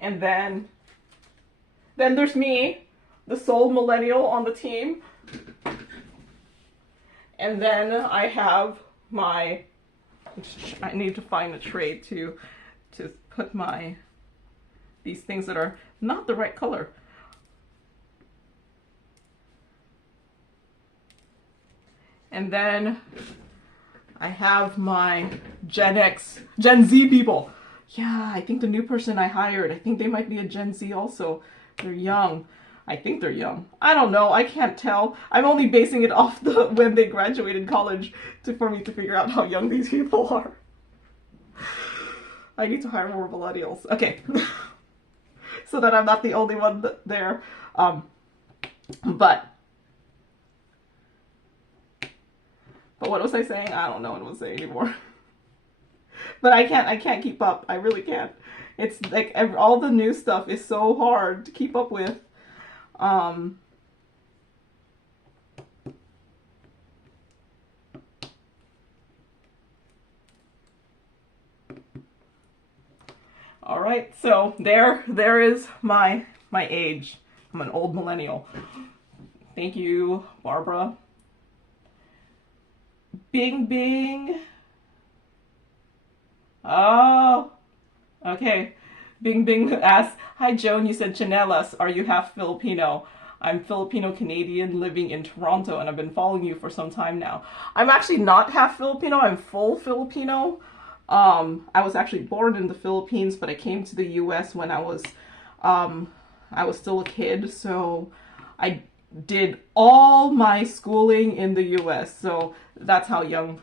and then there's me, the sole millennial on the team, and then I have I need to find a tray to put these things that are not the right color. And then I have my Gen Z people. Yeah, I think the new person I hired, I think they might be a Gen Z also. They're young. I think they're young. I don't know. I can't tell. I'm only basing it off when they graduated college for me to figure out how young these people are. I need to hire more millennials. Okay. So that I'm not the only one there. But what was I saying? I don't know what I was saying anymore. But I can't keep up. I really can't. It's like all the new stuff is so hard to keep up with. All right, so there is my age. I'm an old millennial. Thank you, Barbara. Bing Bing. Oh, okay. Bing Bing asks, "Hi Joan, you said chanelas. Are you half Filipino? I'm Filipino-Canadian living in Toronto, and I've been following you for some time now." I'm actually not half Filipino. I'm full Filipino. I was actually born in the Philippines, but I came to the US when I was still a kid, so I did all my schooling in the US, so that's how young.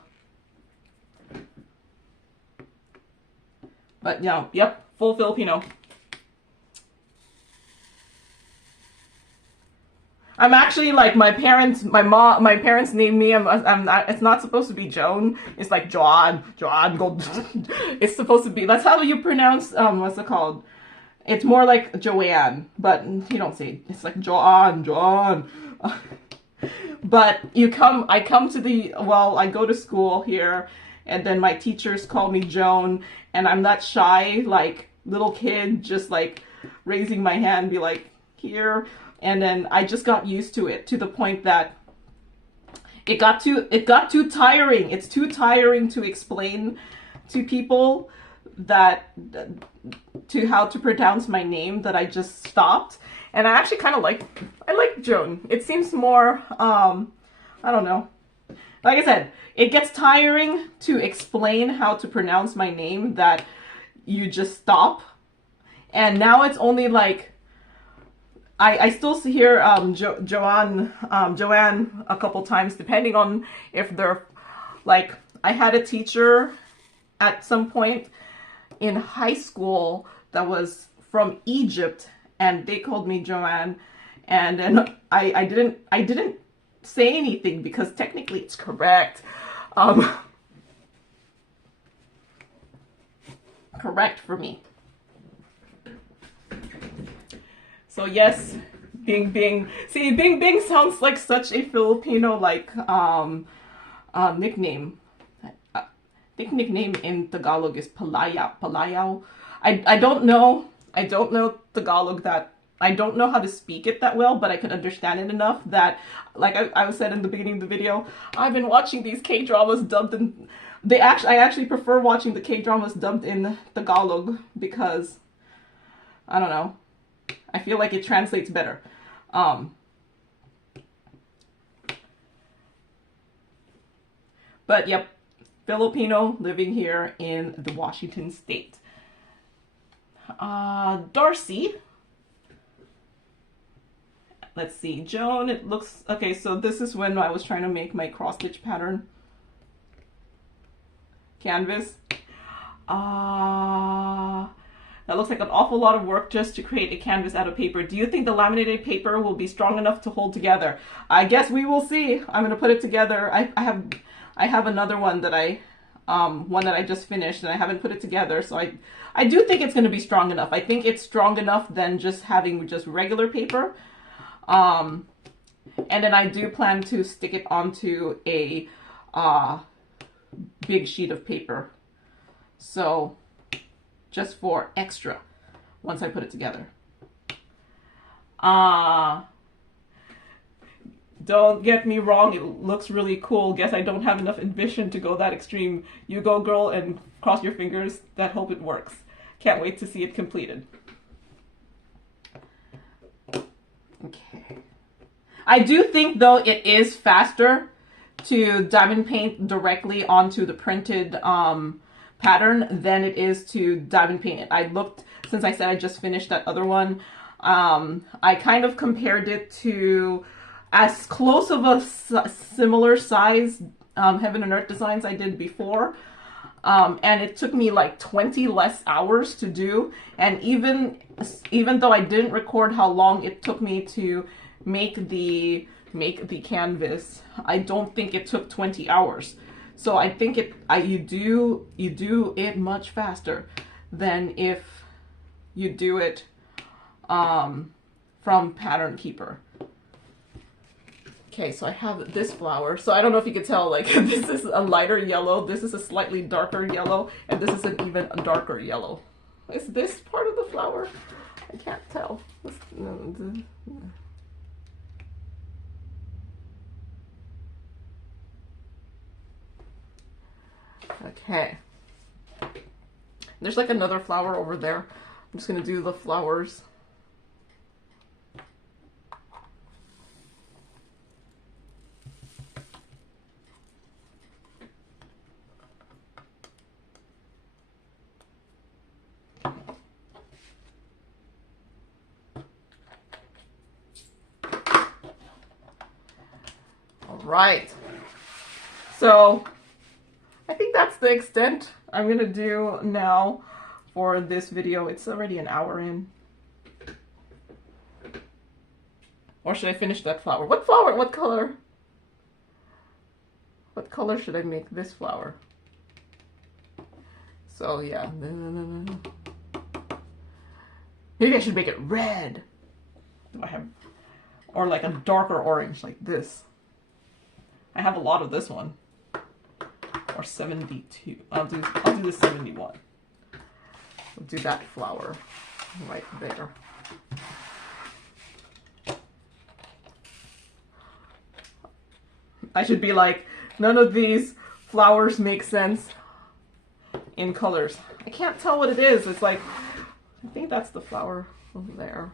But yeah, yep, full Filipino. I'm actually like my parents named me. I'm not, it's not supposed to be Joan. It's like Joan. Go. It's supposed to be. That's how you pronounce. What's it called? It's more like Joanne, but you don't say. It's like Joan. But I come to I go to school here, and then my teachers call me Joan, and I'm that shy like little kid, just like raising my hand, be like here. And then I just got used to it, to the point that it got too tiring. It's too tiring to explain to people to how to pronounce my name, that I just stopped. And I actually kind of like Joan. It seems more I don't know. Like I said, it gets tiring to explain how to pronounce my name, that you just stop. And now it's only like I still hear Joanne a couple times, depending on if they're like, I had a teacher at some point in high school that was from Egypt, and they called me Joanne, and then I didn't say anything because technically it's correct. Correct for me. So yes, Bing Bing. See, Bing Bing sounds like such a Filipino like nickname. I think nickname in Tagalog is Palayao. I don't know Tagalog, that I don't know how to speak it that well, but I can understand it enough that, like I said in the beginning of the video, I've been watching these K-dramas dubbed in. I actually prefer watching the K-dramas dubbed in Tagalog because, I don't know, I feel like it translates better. But yep, Filipino living here in the Washington state. Darcy let's see, Joan, it looks, okay, so this is when I was trying to make my cross stitch pattern canvas. That looks like an awful lot of work just to create a canvas out of paper. Do you think the laminated paper will be strong enough to hold together? I guess we will see. I'm gonna put it together. I have another one that I just finished and I haven't put it together, so I do think it's gonna be strong enough. I think it's strong enough than just having just regular paper. And then I do plan to stick it onto a big sheet of paper. So just for extra once I put it together. Don't get me wrong, it looks really cool. Guess I don't have enough ambition to go that extreme. You go, girl, and cross your fingers that hope it works. Can't wait to see it completed. Okay. I do think, though, it is faster to diamond paint directly onto the printed pattern than it is to diamond paint it. I looked, since I said I just finished that other one, I kind of compared it to as close of a similar size Heaven and Earth designs I did before. And it took me like 20 less hours to do. And even though I didn't record how long it took me to make the canvas, I don't think it took 20 hours. So I think you do it much faster than if you do it from Pattern Keeper. Okay, so I have this flower. So I don't know if you could tell, like, this is a lighter yellow, this is a slightly darker yellow, and this is an even darker yellow. Is this part of the flower? I can't tell. Okay. There's like another flower over there. I'm just gonna do the flowers. Right, so I think that's the extent I'm gonna do now for this video. It's already an hour in. Or should I finish that flower? What flower? What color? What color should I make this flower? So yeah, maybe I should make it red. Do I have, or like a darker orange like this? I have a lot of this one. Or 72. I'll do the 71. We'll do that flower right there. I should be like, none of these flowers make sense in colors. I can't tell what it is. It's like, I think that's the flower over there.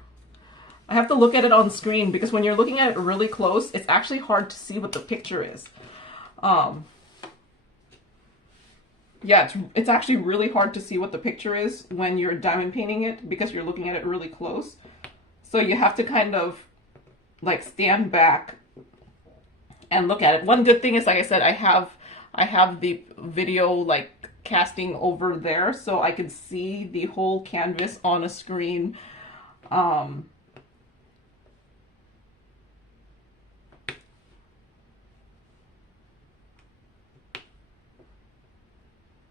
I have to look at it on screen because when you're looking at it really close, it's actually hard to see what the picture is. Yeah, it's actually really hard to see what the picture is when you're diamond painting it because you're looking at it really close. So you have to kind of like stand back and look at it. One good thing is, like I said, I have the video like casting over there so I can see the whole canvas on a screen.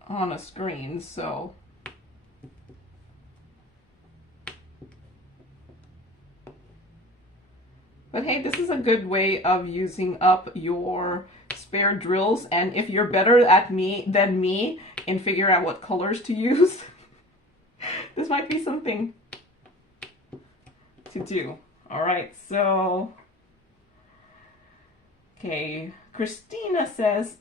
On a screen, so but hey, this is a good way of using up your spare drills, and if you're better than me in figuring out what colors to use, this might be something to do. All right, so okay, Christina says,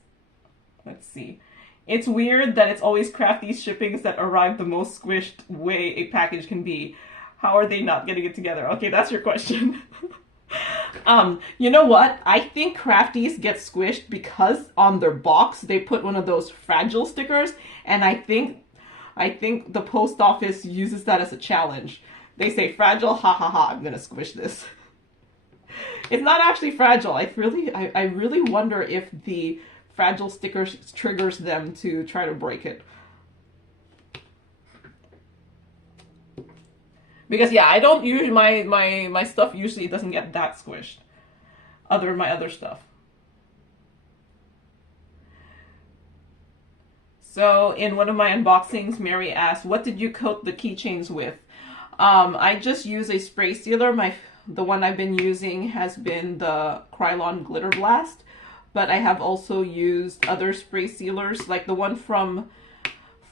let's see, it's weird that it's always Crafty's shippings that arrive the most squished way a package can be. How are they not getting it together? Okay, that's your question. You know what? I think Crafty's get squished because on their box they put one of those fragile stickers, and I think the post office uses that as a challenge. They say fragile, ha ha ha, I'm gonna squish this. It's not actually fragile. I really wonder if the fragile sticker triggers them to try to break it. Because yeah, I don't use my stuff usually doesn't get that squished. Other than my other stuff. So in one of my unboxings, Mary asked, "What did you coat the keychains with?" I just use a spray sealer. The one I've been using has been the Krylon Glitter Blast, but I have also used other spray sealers, like the one from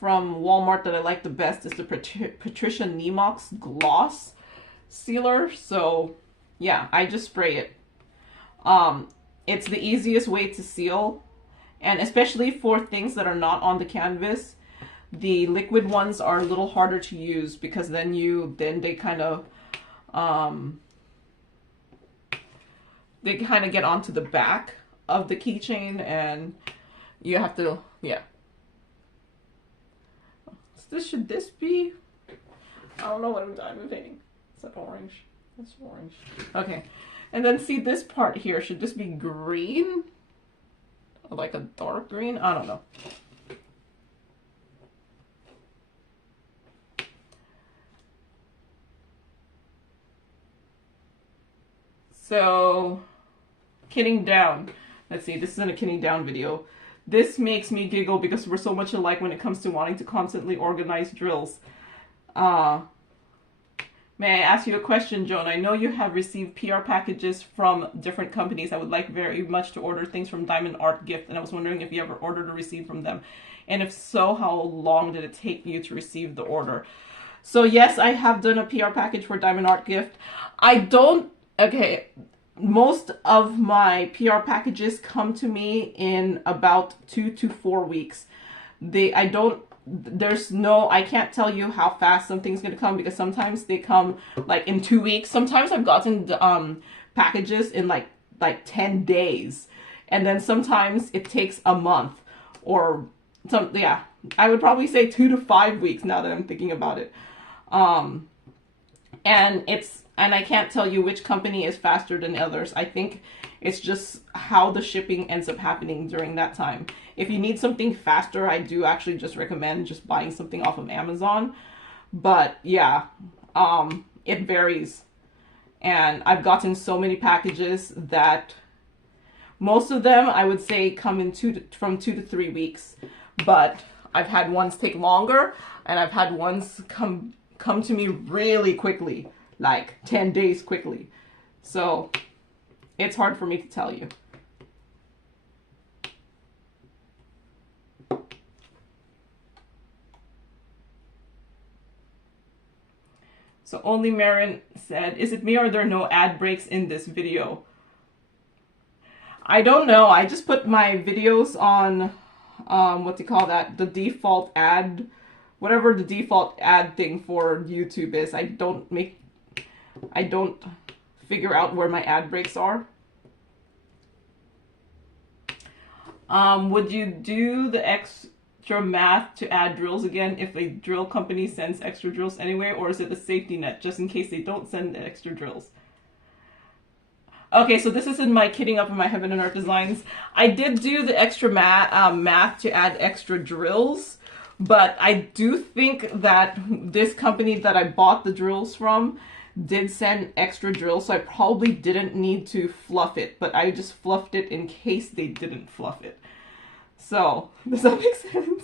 Walmart that I like the best is the Patricia Nemox Gloss Sealer. So yeah, I just spray it. It's the easiest way to seal, and especially for things that are not on the canvas, the liquid ones are a little harder to use because then they kind of get onto the back of the keychain, and you have to, yeah. Should this be? I don't know what I'm diamond painting. Is that orange? That's orange. Okay. And then see this part here. Should this be green? Or like a dark green? I don't know. So, kitting down. Let's see, this isn't a kitting down video. This makes me giggle because we're so much alike when it comes to wanting to constantly organize drills. May I ask you a question, Joan? I know you have received PR packages from different companies. I would like very much to order things from Diamond Art Gift, and I was wondering if you ever ordered or received from them. And if so, how long did it take you to receive the order? So yes, I have done a PR package for Diamond Art Gift. Okay, most of my PR packages come to me in about 2 to 4 weeks. I can't tell you how fast something's going to come because sometimes they come like in 2 weeks. Sometimes I've gotten packages in like 10 days. And then sometimes it takes a month or yeah, I would probably say 2 to 5 weeks now that I'm thinking about it. And I can't tell you which company is faster than others. I think it's just how the shipping ends up happening during that time. If you need something faster, I do actually just recommend just buying something off of Amazon. But yeah, it varies. And I've gotten so many packages that most of them I would say come in from 2 to 3 weeks. But I've had ones take longer, and I've had ones come to me really quickly. Like 10 days quickly. So it's hard for me to tell you. So only Marin said, "Is it me or are there no ad breaks in this video?" I don't know. I just put my videos on, what do you call that? The default ad, whatever the default ad thing for YouTube is. I don't figure out where my ad breaks are. Would you do the extra math to add drills again if a drill company sends extra drills anyway, or is it a safety net just in case they don't send extra drills? Okay, so this is in my kitting up in my Heaven and Earth designs. I did do the extra math to add extra drills, but I do think that this company that I bought the drills from did send extra drills, so I probably didn't need to fluff it, but I just fluffed it in case they didn't fluff it. So, does that make sense?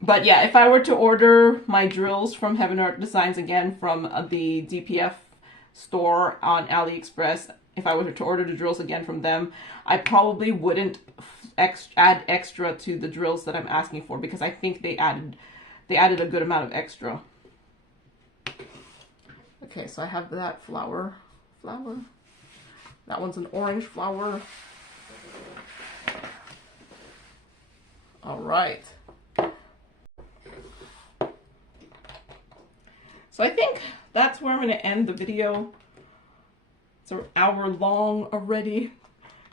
But yeah, if I were to order my drills from Heaven Art Designs again from the DPF store on AliExpress, if I were to order the drills again from them, I probably wouldn't add extra to the drills that I'm asking for because I think they added a good amount of extra. Okay, so I have that flower. That one's an orange flower. All right. So I think that's where I'm going to end the video. It's an hour long already.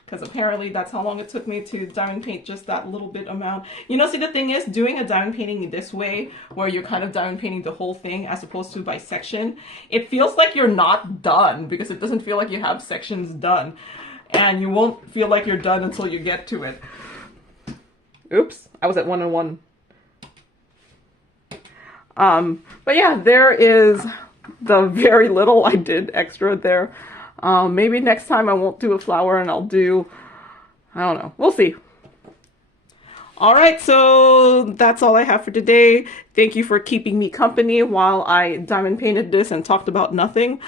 because apparently that's how long it took me to diamond paint just that little bit amount. You know, see, the thing is, doing a diamond painting this way, where you're kind of diamond painting the whole thing as opposed to by section, it feels like you're not done because it doesn't feel like you have sections done. And you won't feel like you're done until you get to it. Oops, I was at 1 and 1. But yeah, there is the very little I did extra there. Maybe next time I won't do a flower and I'll do, I don't know, we'll see. All right, so that's all I have for today. Thank you for keeping me company while I diamond painted this and talked about nothing.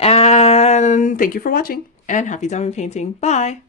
And thank you for watching, and happy diamond painting. Bye.